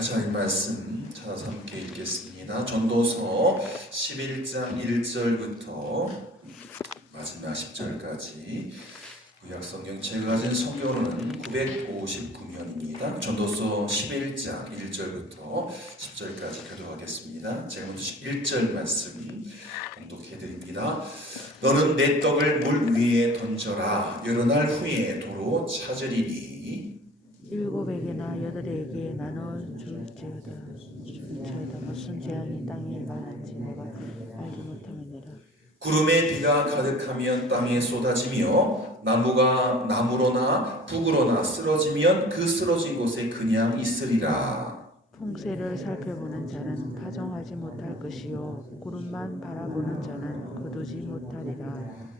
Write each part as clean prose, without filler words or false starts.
같이 하나님 말씀 찾아서 함께 읽겠습니다. 전도서 11장 1절부터 마지막 10절까지 구약성경 제가 가진 성경으로는 959면입니다. 전도서 11장 1절부터 10절까지 교도하겠습니다. 제가 먼저 1절 말씀 봉독해드립니다. 너는 내 떡을 물 위에 던져라. 여러 날 후에 도로 찾으리니 일곱에게나 여덟에게 나눠 줄지어다. 무슨 재앙이 땅에 임할지 내가 알지 못함이니라. 구름에 비가 가득하면 땅에 쏟아지며 나무가 나무로나 북으로나 쓰러지면 그 쓰러진 곳에 그냥 있으리라. 풍세를 살펴보는 자는 파종하지 못할 것이요 구름만 바라보는 자는 거두지 못하리라.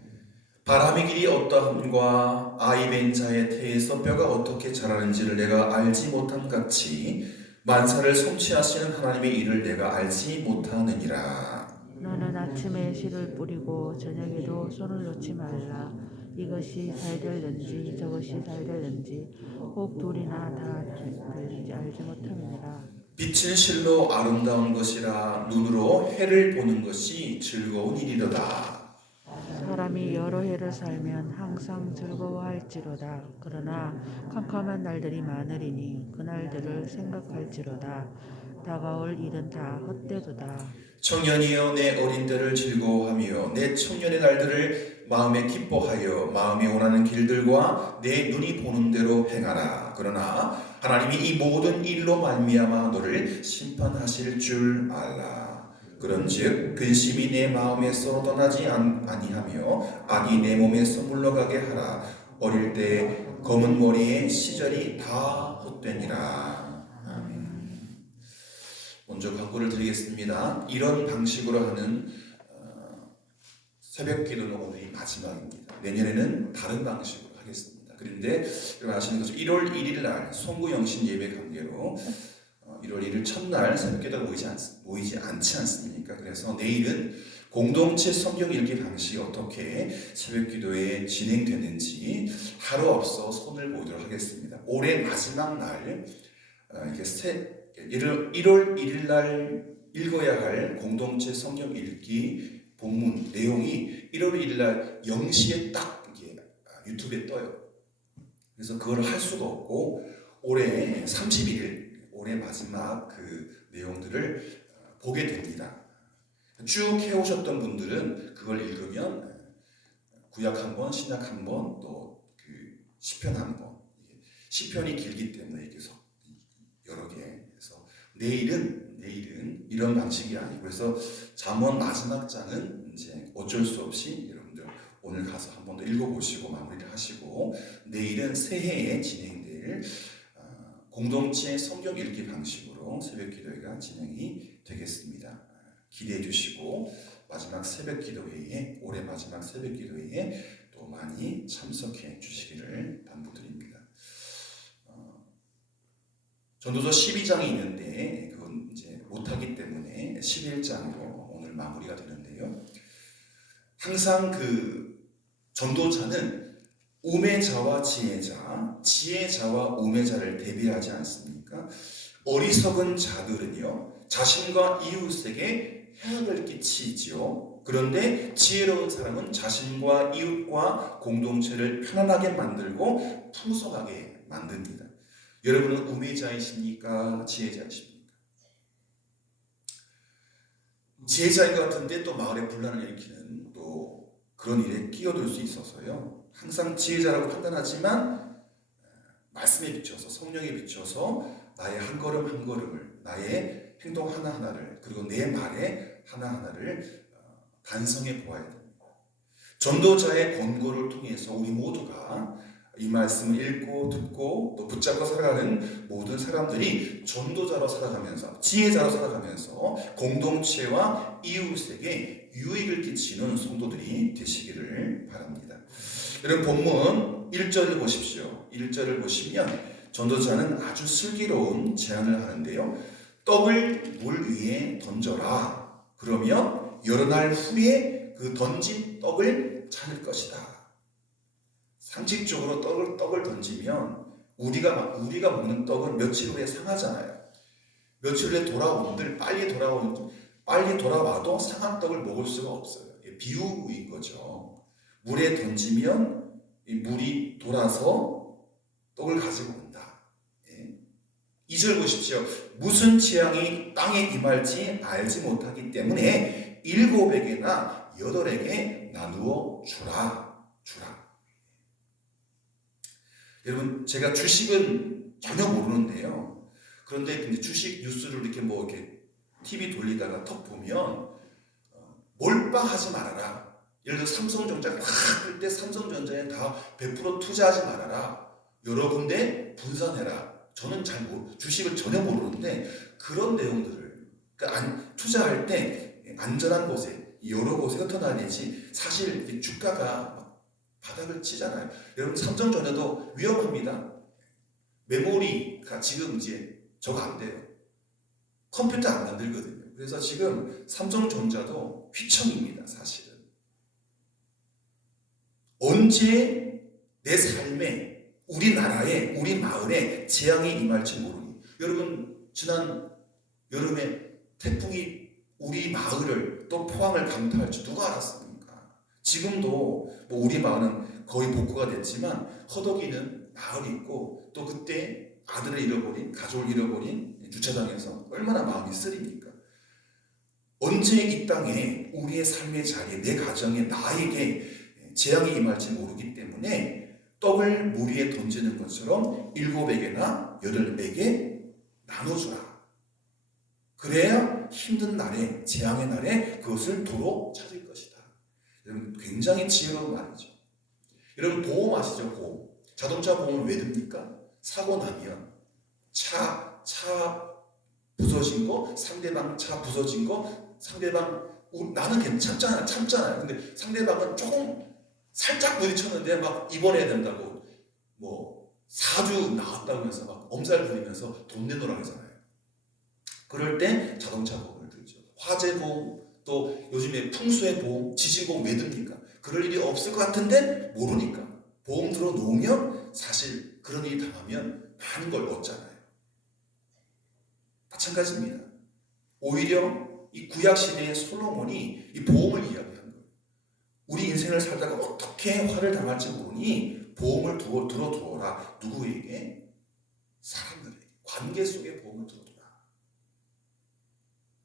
바람의 길이 어떠함과 아이 벤 자의 태에서 뼈가 어떻게 자라는지를 내가 알지 못함 같이 만사를 성취하시는 하나님의 일을 내가 알지 못하느니라. 너는 아침에 씨를 뿌리고 저녁에도 손을 놓지 말라. 이것이 잘 될는지 저것이 잘 될는지 혹 둘이나 다 될는지 알지 못함이니라. 빛은 실로 아름다운 것이라 눈으로 해를 보는 것이 즐거운 일이로다. 사람이 여러 해를 살면 항상 즐거워할지로다. 그러나 캄캄한 날들이 많으리니 그날들을 생각할지로다. 다가올 일은 다 헛되도다. 청년이여 내 어린 때를 즐거워하며 내 청년의 날들을 마음에 기뻐하여 마음에 원하는 길들과 내 눈이 보는 대로 행하라. 그러나 하나님이 이 모든 일로 말미암아 너를 심판하실 줄 알라. 그런즉 근심이 내 마음에서 떠나지 아니하며 악이 내 몸에서 물러가게 하라. 어릴 때 검은 머리에 시절이 다 헛되니라. 아멘. 먼저 광고를 드리겠습니다. 이런 방식으로 하는 새벽 기도는 오늘이 마지막입니다. 내년에는 다른 방식으로 하겠습니다. 그런데 여러분 아시는 것처럼 1월 1일 날 송구영신 예배 관계로 1월 1일 첫날 새벽 기도가 모이지 않지 않습니까? 그래서 내일은 공동체 성경 읽기 방식이 어떻게 새벽 기도에 진행되는지 하루 앞서 손을 보도록 하겠습니다. 올해 마지막 날 1월 1일 날 읽어야 할 공동체 성경 읽기 본문 내용이 1월 1일 날 0시에 딱 유튜브에 떠요. 그래서 그걸 할 수가 없고 올해 31일 올해 마지막 그 내용들을 보게 됩니다. 쭉 해오셨던 분들은 그걸 읽으면 구약 한 번, 신약 한 번, 또 그 시편 한 번. 시편이 길기 때문에 이렇게 여러 개. 그래서 내일은 이런 방식이 아니고 그래서 잠언 마지막 장은 이제 어쩔 수 없이 여러분들 오늘 가서 한 번 더 읽어보시고 마무리를 하시고 내일은 새해에 진행될 공동체 성경 읽기 방식으로 새벽 기도회가 진행이 되겠습니다. 기대해 주시고 마지막 새벽 기도회에 올해 마지막 새벽 기도회에 또 많이 참석해 주시기를 당부드립니다. 전도서 12장이 있는데 그건 이제 못하기 때문에 11장으로 오늘 마무리가 되는데요. 항상 그 전도자는 우매자와 지혜자, 지혜자와 우매자를 대비하지 않습니까? 어리석은 자들은요 자신과 이웃에게 해악을 끼치지요. 그런데 지혜로운 사람은 자신과 이웃과 공동체를 편안하게 만들고 풍성하게 만듭니다. 여러분은 우매자이십니까? 지혜자이십니까? 지혜자인 것 같은데 또 마을에 분란을 일으키는 또 그런 일에 끼어들 수 있어서요. 항상 지혜자라고 판단하지만 말씀에 비춰서 성령에 비춰서 나의 한 걸음 한 걸음을 나의 행동 하나하나를 그리고 내 말에 하나하나를 반성해 보아야 됩니다. 전도자의 권고를 통해서 우리 모두가 이 말씀을 읽고 듣고 또 붙잡고 살아가는 모든 사람들이 전도자로 살아가면서 지혜자로 살아가면서 공동체와 이웃에게 유익을 끼치는 성도들이 되시기를 바랍니다. 여러분 본문 1절을 보십시오. 1절을 보시면 전도자는 아주 슬기로운 제안을 하는데요. 떡을 물 위에 던져라. 그러면 여러 날 후에 그 던진 떡을 찾을 것이다. 상식적으로 떡을 던지면 우리가 먹는 떡은 며칠 후에 상하잖아요. 며칠 후에 돌아오는들 빨리 돌아와도 상한 떡을 먹을 수가 없어요. 비유인 거죠. 물에 던지면 이 물이 돌아서 떡을 가지고 온다. 2절 보십시오. 무슨 재앙이 땅에 임할지 알지 못하기 때문에 7에게나 8에게 나누어 주라. 여러분, 제가 주식은 전혀 모르는데요. 그런데 근데 주식 뉴스를 이렇게 TV 돌리다가 턱 보면 몰빵하지 말아라. 예를 들어 삼성전자 확 뜰 때 삼성전자에 다 100% 투자하지 말아라. 여러 군데 분산해라. 저는 주식을 전혀 모르는데 그런 내용들을 그러니까 투자할 때 안전한 곳에 여러 곳에 흩어나야지. 사실 주가가 막 바닥을 치잖아요. 여러분 삼성전자도 위험합니다. 메모리가 지금 이제 저거 안 돼요. 컴퓨터 안 만들거든요. 그래서 지금 삼성전자도 휘청입니다. 사실은. 언제 내 삶에 우리 나라에 우리 마을에 재앙이 임할지 모르니. 여러분 지난 여름에 태풍이 우리 마을을 또 포항을 강타할지 누가 알았습니까? 지금도 우리 마을은 거의 복구가 됐지만 허덕이는 마을이 있고 또 그때 아들을 잃어버린 가족을 잃어버린 주차장에서 얼마나 마음이 쓰립니까? 언제 이 땅에 우리의 삶의 자리에 내 가정에 나에게 재앙이 임할지 모르기 때문에 떡을 물 위에 던지는 것처럼 7에게나 8에게 나눠주라. 그래야 힘든 날에 재앙의 날에 그것을 도로 찾을 것이다. 여러분 굉장히 지혜로운 말이죠. 여러분 보험 아시죠? 보험. 자동차 보험을 왜 듭니까? 사고 나면 차 부서진 거, 상대방 차 부서진 거, 상대방 나는 괜찮잖아, 참잖아요. 근데 상대방은 조금 살짝 부딪혔는데 막 입원해야 된다고 4주 나왔다고 해서 막 엄살 부리면서 돈 내놓으라 하잖아요. 그럴 때 자동차 보험을 들죠. 화재 보험, 또 요즘에 풍수의 보험, 지진보험 왜 듭니까? 그럴 일이 없을 것 같은데 모르니까. 보험 들어 놓으면 사실 그런 일이 당하면 많은 걸 얻잖아요. 마찬가지입니다. 오히려 이 구약시대의 솔로몬이 이 보험을 이야기한 거예요. 우리 인생을 살다가 어떻게 화를 당할지 모르니 보험을 들어두어라. 누구에게? 사람들에게. 관계 속에 보험을 들어두라.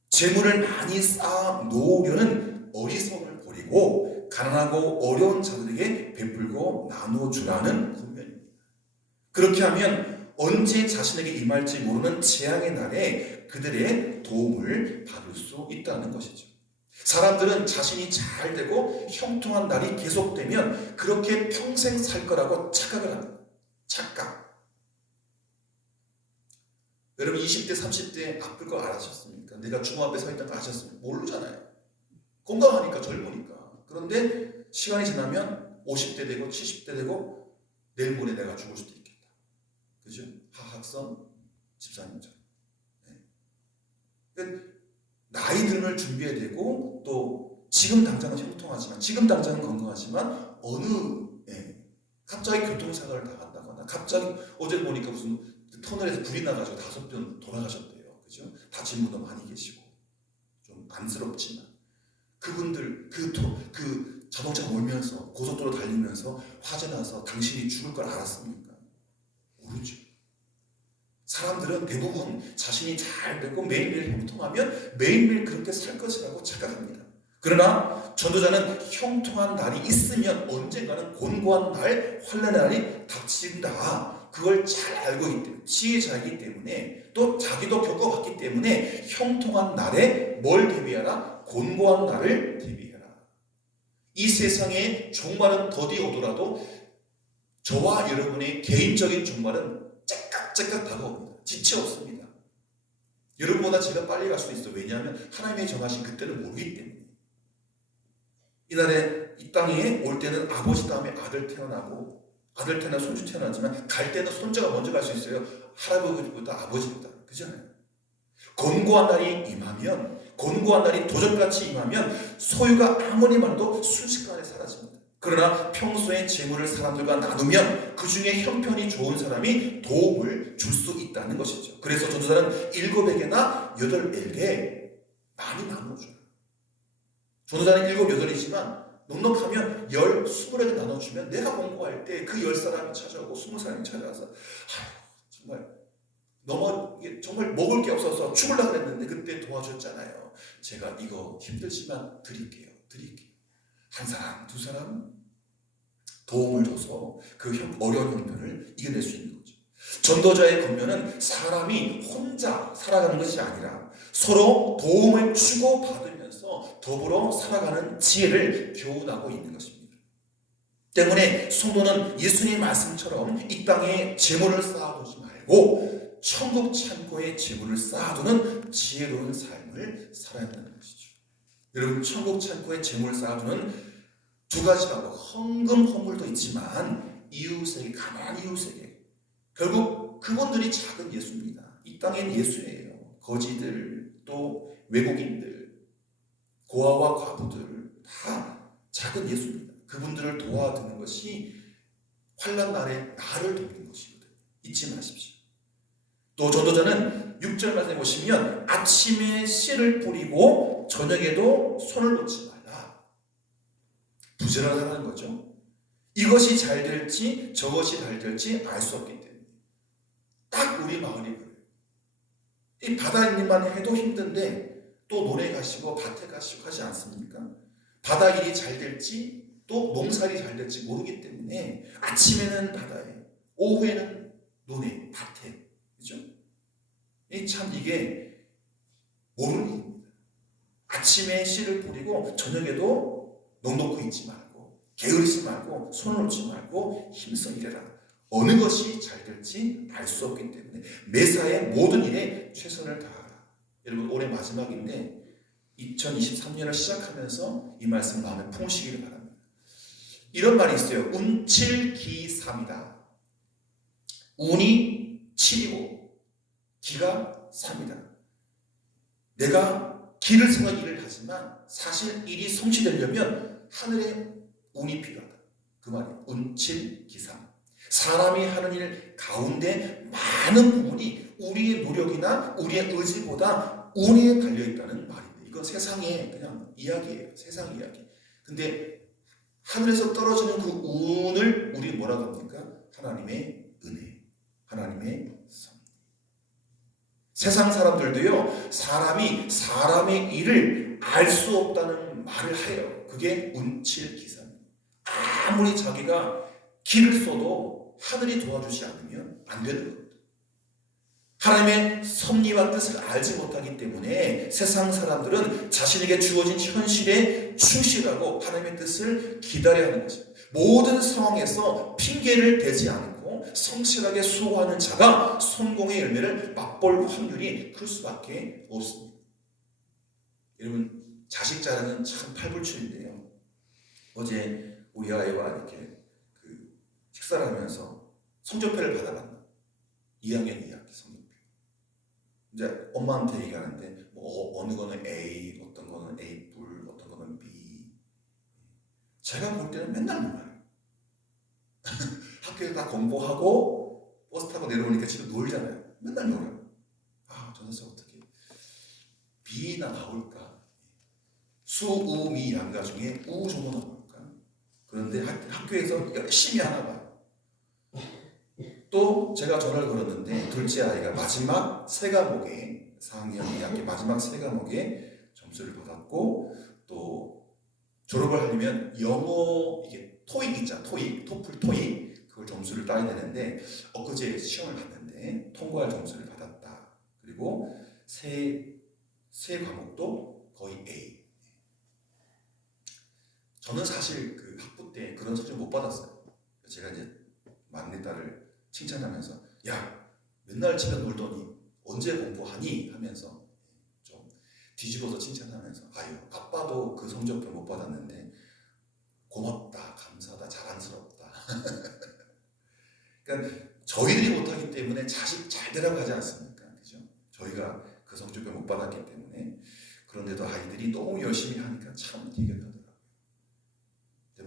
재물을 많이 쌓아 놓으려는 어리석음을 버리고 가난하고 어려운 자들에게 베풀고 나눠주라는 권면입니다. 그렇게 하면 언제 자신에게 임할지 모르는 재앙의 날에 그들의 도움을 받을 수 있다는 것이죠. 사람들은 자신이 잘 되고 형통한 날이 계속되면 그렇게 평생 살 거라고 착각을 합니다. 착각. 여러분 20대 30대 아플 거 알았습니까? 내가 주모 앞에 서 있다는 거 아셨습니까? 모르잖아요. 건강하니까 젊으니까. 그런데 시간이 지나면 50대 되고 70대 되고 내일 모레 내가 죽을 수도 있겠다. 그죠? 하학선 집사님처럼. 그러니까 나이 들을 준비해야 되고 또 지금 당장은 형통하지만 지금 당장은 건강하지만 갑자기 교통사고를 당한다거나 갑자기 어제 보니까 무슨 터널에서 불이 나가지고 5명 돌아가셨대요. 그죠? 다친 분도 많이 계시고 좀 안쓰럽지만 그분들 그 자동차 몰면서 고속도로 달리면서 화재 나서 당신이 죽을 걸 알았습니까? 모르죠. 사람들은 대부분 자신이 잘 되고 매일매일 형통하면 매일매일 그렇게 살 것이라고 착각합니다. 그러나 전도자는 형통한 날이 있으면 언젠가는 곤고한 날, 환난의 날이 닥친다. 그걸 잘 알고 있기 때문에, 지혜자이기 때문에 또 자기도 겪어봤기 때문에 형통한 날에 뭘 대비하라? 곤고한 날을 대비해라. 이 세상에 종말은 더디 오더라도 저와 여러분의 개인적인 종말은 째깍째깍 다가옵니다. 지체 없습니다. 여러분보다 제가 빨리 갈 수도 있어요. 왜냐하면 하나님의 정하신 그때를 모르기 때문에. 이날에 이 땅에 올 때는 아버지 다음에 아들 태어나고 아들 태어나 손주 태어나지만 갈 때는 손자가 먼저 갈 수 있어요. 할아버지보다 아버지보다. 그잖아요. 곤고한 날이 임하면 곤고한 날이 도적같이 임하면 소유가 아무리 많아도 순식간에 사라집니다. 그러나 평소에 재물을 사람들과 나누면 그 중에 형편이 좋은 사람이 도움을 줄 수 있다는 것이죠. 그래서 전도자는 7에게나 8에게 많이 나눠줘요. 전도자는 7, 8이지만 넉넉하면 10, 20에게 나눠주면 내가 공부할 때 그 10사람이 찾아오고 20사람이 찾아와서 정말 정말 먹을 게 없어서 죽으려고 그랬는데 그때 도와줬잖아요. 제가 이거 힘들지만 드릴게요. 한 사람, 두 사람 도움을 줘서 그 어려운 형편을 이겨낼 수 있는 거죠. 전도자의 권면은 사람이 혼자 살아가는 것이 아니라 서로 도움을 주고받으면서 더불어 살아가는 지혜를 교훈하고 있는 것입니다. 때문에 성도는 예수님 말씀처럼 이 땅에 재물을 쌓아두지 말고 천국 창고에 재물을 쌓아두는 지혜로운 삶을 살아야 한다는 것이죠. 여러분, 천국 창고에 재물을 쌓아두는 두 가지 방법, 헌금 헌물도 있지만 이웃에게, 가난한 이웃에게, 결국 그분들이 작은 예수입니다. 이 땅엔 예수예요. 거지들, 또 외국인들, 고아와 과부들 다 작은 예수입니다. 그분들을 도와드는 것이 환난 날에 나를 돕는 것이거든요. 잊지 마십시오. 또 전도자는 6절 말씀에 보시면 아침에 씨를 뿌리고 저녁에도 손을 놓지 말라. 부지런하라는 거죠. 이것이 잘 될지 저것이 잘 될지 알 수 없기 때문에. 딱 우리 마을이 그래요. 이 바다 일만 해도 힘든데 또 논에 가시고 밭에 가시고 하지 않습니까? 바다 일이 잘 될지 또 농사일이 잘 될지 모르기 때문에 아침에는 바다에, 오후에는 논에, 밭에, 그죠? 참 이게 모르는 일입니다. 아침에 씨를 뿌리고 저녁에도 넉넉히 있지 말고 게으르지 말고 손을 놓지 말고 힘써 일해라. 어느 것이 잘 될지 알 수 없기 때문에 매사에 모든 일에 최선을 다하라. 여러분, 올해 마지막인데 2023년을 시작하면서 이 말씀 마음에 품으시기를 바랍니다. 이런 말이 있어요. 운칠기삼이다. 운이 7이고 기가 3이다. 내가 기를 세워 일을 하지만 사실 일이 성취되려면 하늘의 운이 필요하다. 그 말이에요. 운칠기삼. 사람이 하는 일 가운데 많은 부분이 우리의 노력이나 우리의 의지보다 운에 달려있다는 말입니다. 이건 세상의 그냥 이야기예요. 세상 이야기. 근데 하늘에서 떨어지는 그 운을 우리 뭐라고 합니까? 하나님의 은혜, 하나님의 섭리. 세상 사람들도요, 사람이 사람의 일을 알 수 없다는 말을 해요. 그게 운칠기삼입니다. 아무리 자기가 길을 써도 하늘이 도와주지 않으면 안 되는 겁니다. 하나님의 섭리와 뜻을 알지 못하기 때문에 세상 사람들은 자신에게 주어진 현실에 충실하고 하나님의 뜻을 기다려야 하는 것입니다. 모든 상황에서 핑계를 대지 않고 성실하게 수고하는 자가 성공의 열매를 맛볼 확률이 클 수밖에 없습니다. 여러분, 자식 자랑은 참 팔불출인데요. 어제 우리 아이와 이렇게 식사를 하면서 성적표를 받아봤나? 2학년 2학기 성적표. 이제 엄마한테 얘기하는데 어느 거는 A, 어떤 거는 A+, 어떤 거는 B. 제가 볼 때는 맨날 놀아요. 학교에서 다 공부하고 버스 타고 내려오니까 집에 놀잖아요. 맨날 놀아요. 저 녀석 어떻게 B나 나올까? 수, 우, 미, 양가 중에 우 정도 나올까? 그런데 학교에서 열심히 하나 봐요. 또 제가 전화를 걸었는데 둘째 아이가 마지막 세 과목에 4학년 2학기 마지막 세 과목에 점수를 받았고, 또 졸업을 하려면 영어 이게 토익 있잖아. 토플 토익 그걸 점수를 따야 되는데 엊그제 시험을 봤는데 통과할 점수를 받았다. 그리고 세 과목도 거의 A. 저는 사실 그 학부 때 그런 성적 못 받았어요. 제가 이제 막내딸을 칭찬하면서 야, 맨날 집에 놀더니 언제 공부하니? 하면서 좀 뒤집어서 칭찬하면서 아유, 아빠도 그 성적표 못 받았는데 고맙다, 감사하다, 자랑스럽다. 그러니까 저희들이 못하기 때문에 자식 잘 되라고 하지 않습니까? 그죠? 저희가 그 성적표 못 받았기 때문에. 그런데도 아이들이 너무 열심히 하니까 참 대견하더라고요.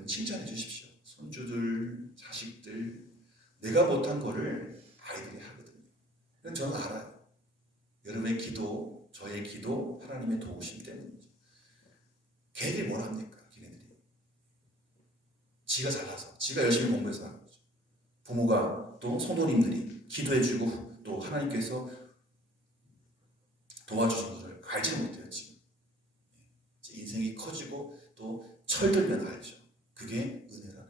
칭찬해 주십시오. 손주들, 자식들, 내가 못한 거를 아이들이 하거든요. 저는 알아요. 여러분의 기도, 저의 기도, 하나님의 도우심 때문이죠. 걔들이 뭘 합니까? 걔네들이. 지가 잘나서, 지가 열심히 공부해서 하는 거죠. 부모가 또 성도님들이 기도해주고 또 하나님께서 도와주신 것을 알지 못해요. 지금 인생이 커지고 또 철들면 알죠. 그게 은혜라는 거예요.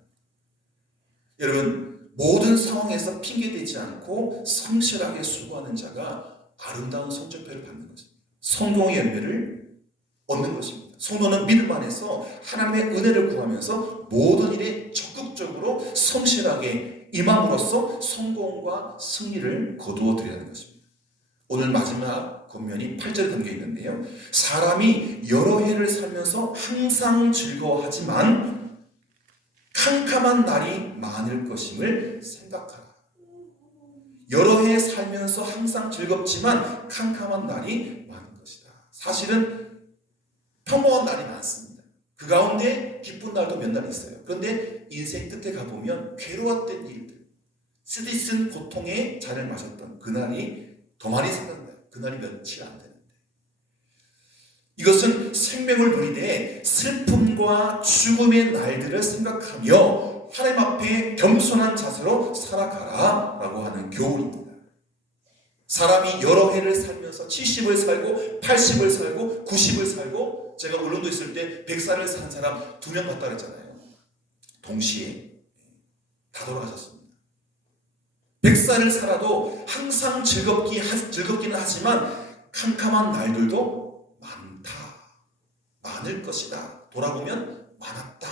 여러분, 모든 상황에서 핑계대지 않고 성실하게 수고하는 자가 아름다운 성적표를 받는 것입니다. 성공의 열매를 얻는 것입니다. 성도는 믿음 안에서 하나님의 은혜를 구하면서 모든 일에 적극적으로 성실하게 임함으로써 성공과 승리를 거두어 드리는 것입니다. 오늘 마지막 권면이 8절에 담겨 있는데요. 사람이 여러 해를 살면서 항상 즐거워하지만 캄캄한 날이 많을 것임을 생각하라. 여러 해 살면서 항상 즐겁지만 캄캄한 날이 많은 것이다. 사실은 평범한 날이 많습니다. 그 가운데 기쁜 날도 몇 날 있어요. 그런데 인생 끝에 가보면 괴로웠던 일들, 쓰디쓴 고통의 잔을 마셨던 그날이 더 많이 생각나요. 그날이 며칠 안 되는데. 이것은 생명을 누리되 슬픔과 죽음의 날들을 생각하며 하나님 앞에 겸손한 자세로 살아가라 라고 하는 교훈입니다. 사람이 여러 해를 살면서 70을 살고 80을 살고 90을 살고, 제가 울릉도 있을 때 100살을 산 사람 2명 봤다 그랬잖아요. 동시에 다 돌아가셨습니다. 100살을 살아도 항상 즐겁기는 하지만 캄캄한 날들도 많을 것이다. 돌아보면 많았다.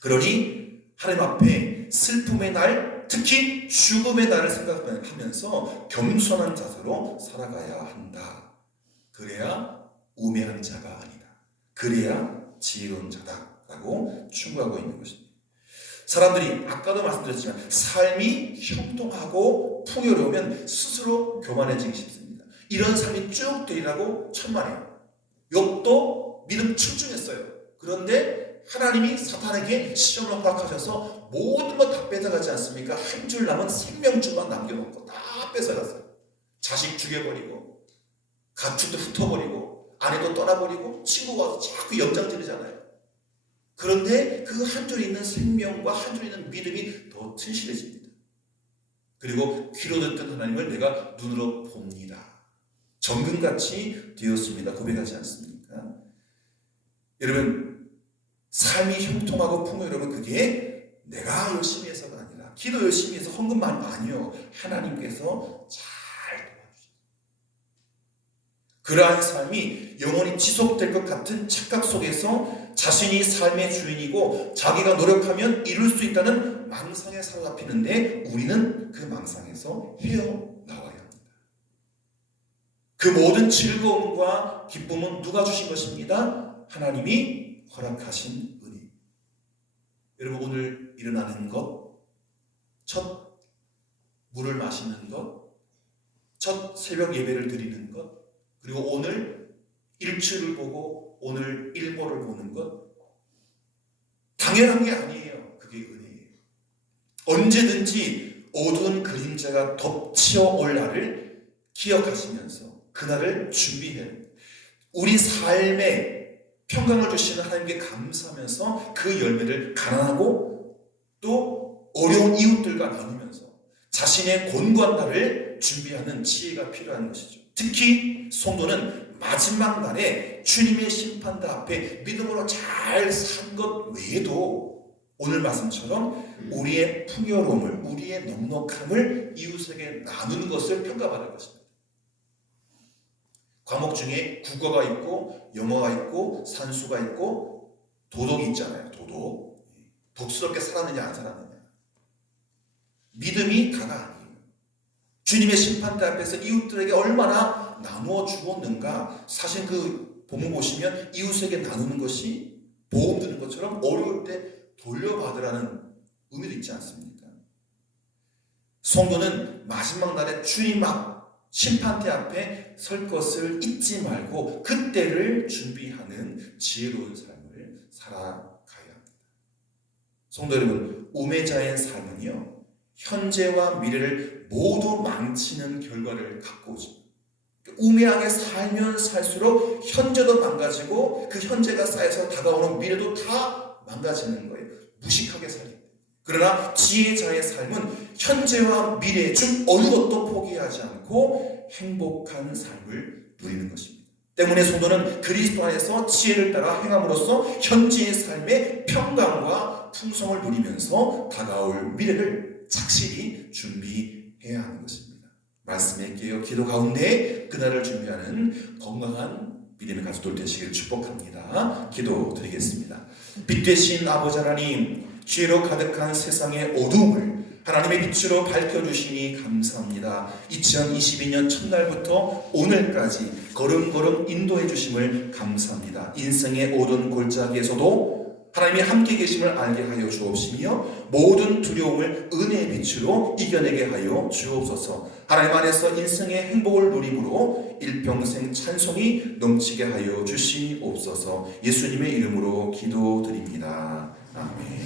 그러니 하나님 앞에 슬픔의 날, 특히 죽음의 날을 생각하면서 겸손한 자세로 살아가야 한다. 그래야 우매한 자가 아니다. 그래야 지혜로운 자다라고 충고하고 있는 것입니다. 사람들이 아까도 말씀드렸지만 삶이 형통하고 풍요로우면 스스로 교만해지기 쉽습니다. 이런 삶이 쭉 되리라고 천만에요. 욥도 믿음 출중했어요. 그런데 하나님이 사탄에게 시험을 허락하셔서 모든 것 다 뺏어가지 않습니까? 한 줄 남은 생명줄만 남겨놓고 다 뺏어갔어요. 자식 죽여버리고 가축도 흩어버리고 아내도 떠나버리고 친구가 와서 자꾸 염장 지르잖아요. 그런데 그 한 줄 있는 생명과 한 줄 있는 믿음이 더 튼실해집니다. 그리고 귀로 듣던 하나님을 내가 눈으로 봅니다. 정금같이 되었습니다. 고백하지 않습니까? 여러분, 삶이 형통하고 풍요로우면 그게 내가 열심히 해서가 아니라, 기도 열심히 해서 헌금만 아니요, 하나님께서 잘 도와주세요. 그러한 삶이 영원히 지속될 것 같은 착각 속에서 자신이 삶의 주인이고 자기가 노력하면 이룰 수 있다는 망상에 사로잡히는데, 우리는 그 망상에서 헤어나와야 합니다. 그 모든 즐거움과 기쁨은 누가 주신 것입니다? 하나님이 허락하신 은혜. 여러분, 오늘 일어나는 것, 첫 물을 마시는 것, 첫 새벽 예배를 드리는 것, 그리고 오늘 일출을 보고 오늘 일몰을 보는 것, 당연한 게 아니에요. 그게 은혜예요. 언제든지 어두운 그림자가 덮치어올 날을 기억하시면서 그날을 준비해요. 우리 삶에 평강을 주시는 하나님께 감사하면서 그 열매를 가난하고 또 어려운 이웃들과 나누면서 자신의 곤고한 날을 준비하는 지혜가 필요한 것이죠. 특히 성도는 마지막 날에 주님의 심판대 앞에 믿음으로 잘 산 것 외에도 오늘 말씀처럼 우리의 풍요로움을, 우리의 넉넉함을 이웃에게 나누는 것을 평가받을 것입니다. 과목 중에 국어가 있고 영어가 있고 산수가 있고 도덕이 있잖아요. 도덕. 독스럽게 살았느냐 안 살았느냐. 믿음이 다가 아니에요. 주님의 심판대 앞에서 이웃들에게 얼마나 나누어 주었는가. 사실 그 본문 보시면 이웃에게 나누는 것이 보험 드는 것처럼 어려울 때 돌려받으라는 의미도 있지 않습니까? 성도는 마지막 날에 주님 앞 심판대 앞에 설 것을 잊지 말고 그때를 준비하는 지혜로운 삶을 살아가야 합니다. 성도 여러분, 우매자의 삶은요, 현재와 미래를 모두 망치는 결과를 갖고 오죠. 우매하게 살면 살수록 현재도 망가지고 그 현재가 쌓여서 다가오는 미래도 다 망가지는 거예요. 무식하게 살기 때문에. 그러나 지혜자의 삶은 현재와 미래 중 어느 것도 포기하지 않고 행복한 삶을 누리는 것입니다. 때문에 성도는 그리스도 안에서 지혜를 따라 행함으로써 현재의 삶의 평강과 풍성을 누리면서 다가올 미래를 착실히 준비해야 하는 것입니다. 말씀의 깨어 기도 가운데 그날을 준비하는 건강한 믿음의 가족들 되시길 축복합니다. 기도드리겠습니다. 빛 되신 아버지 하나님, 지혜로 가득한 세상의 어두움을 하나님의 빛으로 밝혀주시니 감사합니다. 2022년 첫날부터 오늘까지 걸음걸음 인도해 주심을 감사합니다. 인생의 모든 골짜기에서도 하나님이 함께 계심을 알게 하여 주옵시며 모든 두려움을 은혜의 빛으로 이겨내게 하여 주옵소서. 하나님 안에서 인생의 행복을 누림으로 일평생 찬송이 넘치게 하여 주시옵소서. 예수님의 이름으로 기도드립니다. 아멘.